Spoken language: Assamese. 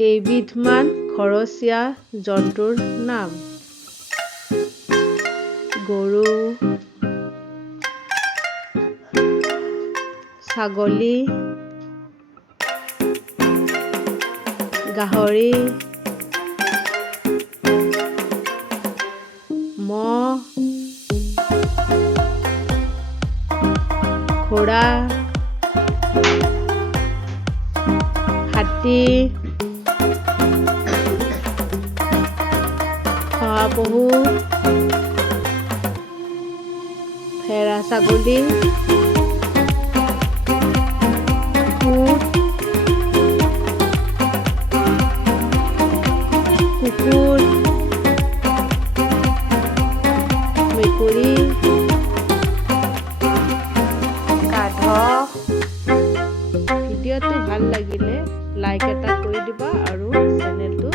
কেইবিধমান ঘৰচীয়া জন্তুৰ নাম? গৰু, ছাগলী, গাহৰি, মহ, ঘোঁৰা, হাতী, শহাপহু, ভেড়া ছাগলী, উট, কুকুৰ, মেকুৰী, গাধ। ভিডিঅ'টো ভাল লাগিলে লাইক এটা কৰি দিবা আৰু চেনেলটো